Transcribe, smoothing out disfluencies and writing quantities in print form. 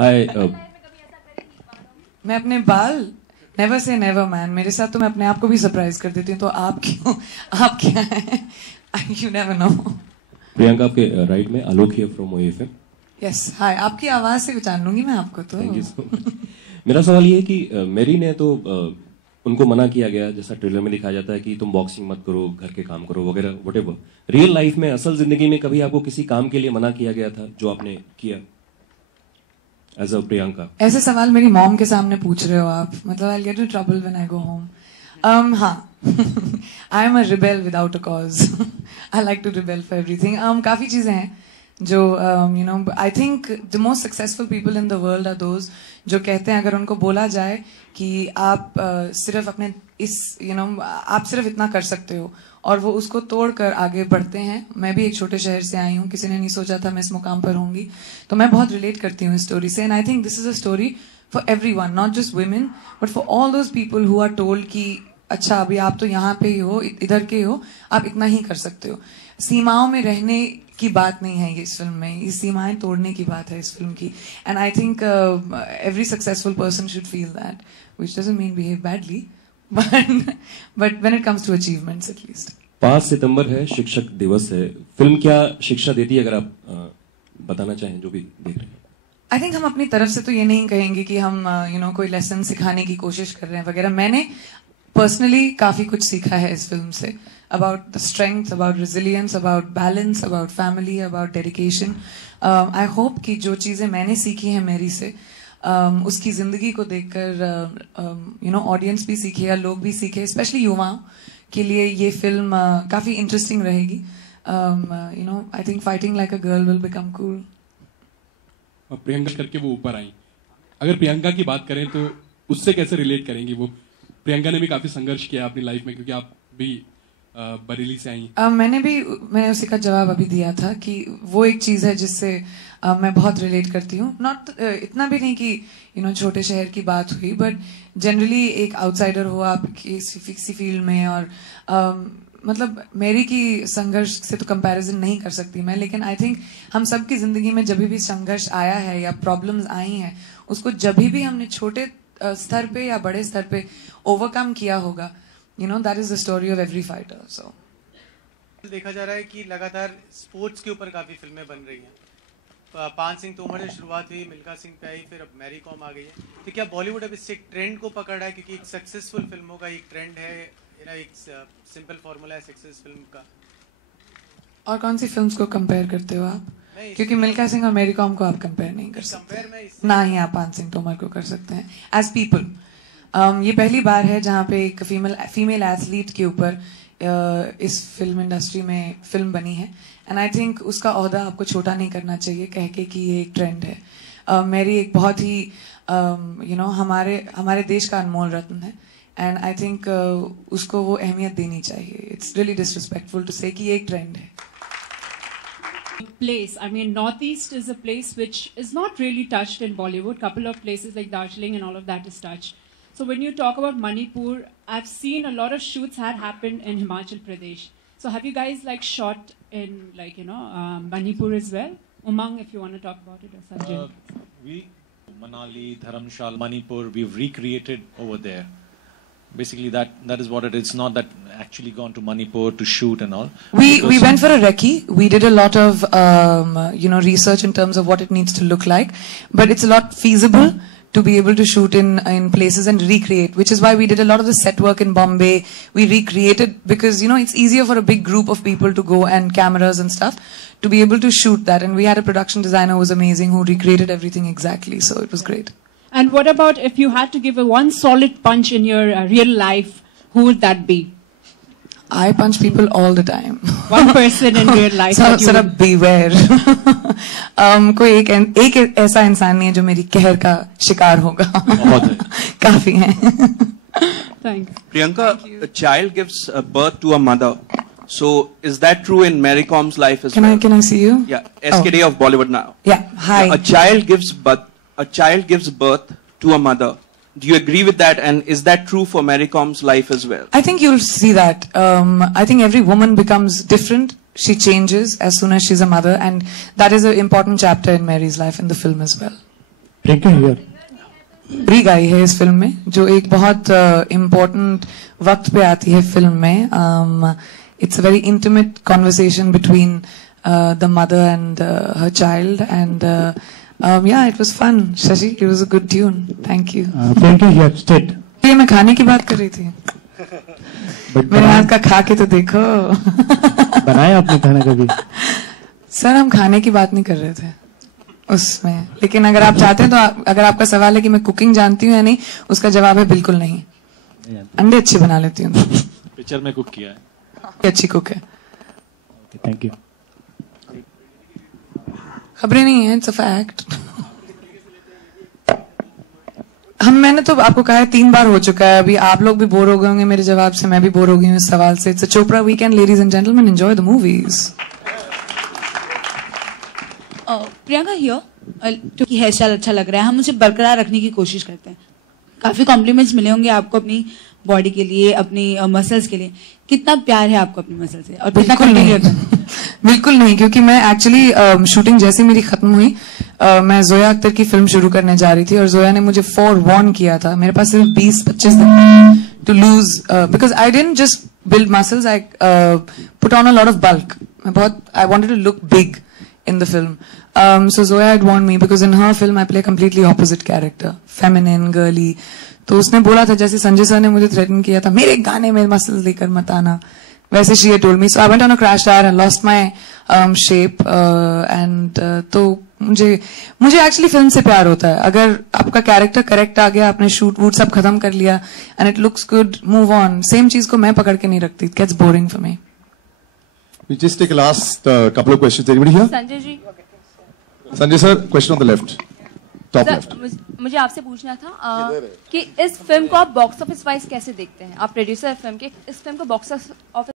हाय मैं अपने बाल नेवर से नेवर मैन, मेरे साथ तो मैं अपने आप को भी सरप्राइज कर देती हूँ, तो आप क्यों, आप क्या हैं? You never know. प्रियंका आपके राइट में Alok here from OFM। Yes hi, आपकी आवाज से पहचान लूंगी मैं आपको तो। Thank you so much. मेरा सवाल ये है कि मेरी ने तो उनको मना किया गया, जैसा ट्रेलर में दिखाया जाता है कि तुम बॉक्सिंग मत करो, घर के काम करो वगैरह व्हाटएवर। रियल लाइफ में, असल जिंदगी में कभी आपको किसी काम के लिए मना किया गया था जो आपने किया एज अ प्रियंका? ऐसे सवाल मेरी मॉम के सामने पूछ रहे हो आप, मतलब I get in trouble when I go home. हाँ, I am a rebel without a cause. I like to rebel for everything. काफी चीजें हैं जो you know, I think the most successful people in the world are those जो कहते हैं अगर उनको बोला जाए कि आप सिर्फ अपने इस आप सिर्फ इतना कर सकते हो और वो उसको तोड़कर आगे बढ़ते हैं। मैं भी एक छोटे शहर से आई हूँ, किसी ने नहीं सोचा था मैं इस मुकाम पर होंगी, तो मैं बहुत रिलेट करती हूँ इस स्टोरी से। And I think this is a story for everyone, not just women but for all those people who are told कि अच्छा अभी आप तो यहाँ पे ही हो, इधर के हो, आप इतना ही कर सकते हो। सीमाओं में रहने की बात नहीं है ये इस फिल्म में, ये सीमाएं तोड़ने की बात है इस फिल्म की। And I think every successful person should feel that, which doesn't mean behave badly, but when it comes to achievements at least. 5 सितंबर है, शिक्षक दिवस है। फिल्म क्या शिक्षा देती है, अगर आप बताना चाहें जो भी देख रहे हैं? आई थिंक हम अपनी तरफ से तो ये नहीं कहेंगे कि हम कोई लेसन सिखाने की कोशिश कर रहे हैं वगैरह। मैंने पर्सनली काफी कुछ सीखा है इस फिल्म से, about the strength, about resilience, about balance, about family, about dedication. I hope कि जो चीजें मैंने सीखी हैं मेरी से, उसकी जिंदगी को देखकर ऑडियंस भी सीखे या लोग भी सीखे, स्पेशली युवाओं के लिए ये फिल्म काफी इंटरेस्टिंग रहेगी। I think fighting like a girl will become cool. Priyanka करके वो ऊपर आई, अगर प्रियंका की बात करें तो उससे कैसे रिलेट करेंगी वो? प्रियंका ने भी काफी संघर्ष किया अपनी लाइफ में, क्योंकि आप भी बरेली से आई। मैंने उसी का जवाब अभी दिया था कि वो एक चीज है जिससे मैं बहुत रिलेट करती हूँ। नॉट इतना भी नहीं कि छोटे शहर की बात हुई, बट जनरली एक आउटसाइडर हो आप किसी फील्ड में, और मतलब मेरी की संघर्ष से तो कंपैरिजन नहीं कर सकती मैं, लेकिन आई थिंक हम सबकी जिंदगी में जब भी संघर्ष आया है या प्रॉब्लम्स आई हैं, उसको जब भी हमने छोटे स्तर पे या बड़े स्तर पे ओवरकम किया होगा, that is the story of every fighter. So देखा जा रहा है कि लगातार स्पोर्ट्स के ऊपर काफी फिल्में बन रही हैं। पान सिंह तोमर से शुरुआत हुई, मिल्खा सिंह पे आई, फिर अब मैरी कॉम आ गई है। तो क्या बॉलीवुड अब इससे एक ट्रेंड को पकड़ रहा है, क्योंकि एक सक्सेसफुल फिल्मों का एक ट्रेंड है, एक सिंपल फॉर्मूला है सक्सेस फिल्म का? और कौन सी फिल्म्स को कंपेयर करते हो आप? क्योंकि मिल्खा सिंह और मैरी कॉम को आप कंपेयर नहीं कर सकते, ना ही आप पान सिंह तोमर को कर सकते हैं एज पीपल। ये पहली बार है जहाँ पे एक फीमेल एथलीट के ऊपर इस फिल्म इंडस्ट्री में फिल्म बनी है, एंड आई थिंक उसका ओहदा आपको छोटा नहीं करना चाहिए कह के कि ये एक ट्रेंड है। मेरी एक बहुत ही हमारे देश का अनमोल रत्न है, एंड आई थिंक उसको वो अहमियत देनी चाहिए। इट्स रियली डिसरिस्पेक्टफुल टू से कि ये एक ट्रेंड है। Place, I mean, Northeast is a place which is not really touched in Bollywood. Couple of places like Darjeeling and all of that is touched. So when you talk about Manipur, I've seen a lot of shoots had happened in Himachal Pradesh. So have you guys shot in Manipur as well? Umang, if you want to talk about it, or Sanjay. We Manali, Dharamshala, Manipur, we've recreated over there. Basically, that is what it is. It's not that actually gone to Manipur to shoot and all. We went for a recce. We did a lot of research in terms of what it needs to look like, but it's a lot feasible to be able to shoot in places and recreate, which is why we did a lot of the set work in Bombay. We recreated because it's easier for a big group of people to go, and cameras and stuff, to be able to shoot that. And we had a production designer who was amazing, who recreated everything exactly. So it was great. And what about if you had to give one solid punch in your real life, who would that be? I punch people all the time. One person in real life. Sir, beware. कोई एक ऐसा इंसान नहीं है जो मेरी कहर का शिकार होगा। काफी हैं। Thanks. Priyanka, a child gives birth to a mother. So is that true in Mary Com's life as well? Can I see you? Yeah, SKD of Bollywood now. Yeah, hi. A child gives birth to a mother. Do you agree with that? And is that true for Mary Com's life as well? I think you'll see that. I think every woman becomes different. She changes as soon as she's a mother, and that is an important chapter in Mary's life in the film as well. Priyanka here. ब्री गाई है इस film में, जो एक बहुत important वक्त पे आती है फिल्म में. It's a very intimate conversation between the mother and her child and yeah, it was fun. Shashi, it was a good tune. Thank you. Priyanka here state. ये मैं खाने की बात कर रही थी. मेरे हाथ का खा के तो देखो. बनाया आपने खाना कभी? सर हम खाने की बात नहीं कर रहे थे उसमें, लेकिन अगर आप चाहते हैं तो अगर आपका सवाल है कि मैं कुकिंग जानती हूँ या नहीं, उसका जवाब है बिल्कुल नहीं. अंडे अच्छे बना लेती हूँ. पिक्चर में कुक किया है, अच्छी कुक है. Thank you. खबरें नहीं है, इट्स अ फैक्ट. मैंने तो आपको कहा है 3 बार हो चुका है. अभी आप लोग भी बोर हो गए होंगे मेरे जवाब से, मैं भी बोर हो गई हूँ इस सवाल से. It's a Chopra weekend, ladies and gentleman, enjoy the movies. Priyanka here, क्योंकि हेयर स्टाइल अच्छा लग रहा है, हम उसे बरकरार रखने की कोशिश करते हैं. काफी कॉम्प्लीमेंट्स मिले होंगे आपको अपनी बॉडी के लिए, अपनी मसल्स के लिए. कितना प्यार है आपको अपनी मसल से और कितना कंटिन्यू करना? बिल्कुल नहीं, क्योंकि मैं एक्चुअली शूटिंग जैसे मेरी खत्म हुई, मैं जोया अख्तर की फिल्म शुरू करने जा रही थी और जोया ने मुझे फोरवॉर्न किया था. मेरे पास सिर्फ 20-25 दिन to lose, because I didn't just build muscles, I put on a lot of bulk. I wanted to look big in the film. So Zoya had warned me because in her film I play a completely opposite character, feminine, girly. तो उसने बोला था, जैसे Sanjay sir ने मुझे threaten किया था, मेरे गाने में मसल्स लेकर मत आना, वैसे she had told me. So I went on a crash diet and lost my shape and तो मुझे एक्चुअली फिल्म से प्यार होता है. अगर आपका कैरेक्टर करेक्ट आ गया, आपने शूट वूट सब खत्म कर लिया and it looks good, move on. Same चीज को मैं पकड़ के नहीं रखती. It gets boring for me. We just take a last couple of questions. Anybody here? Sanjay ji. Sanjay sir, question on the left, top left. मुझे आपसे पूछना था कि इस फिल्म को आप बॉक्स ऑफिस वाइज कैसे देखते हैं? आप प्रोड्यूसर फिल्म के, इस फिल्म को बॉक्स ऑफिस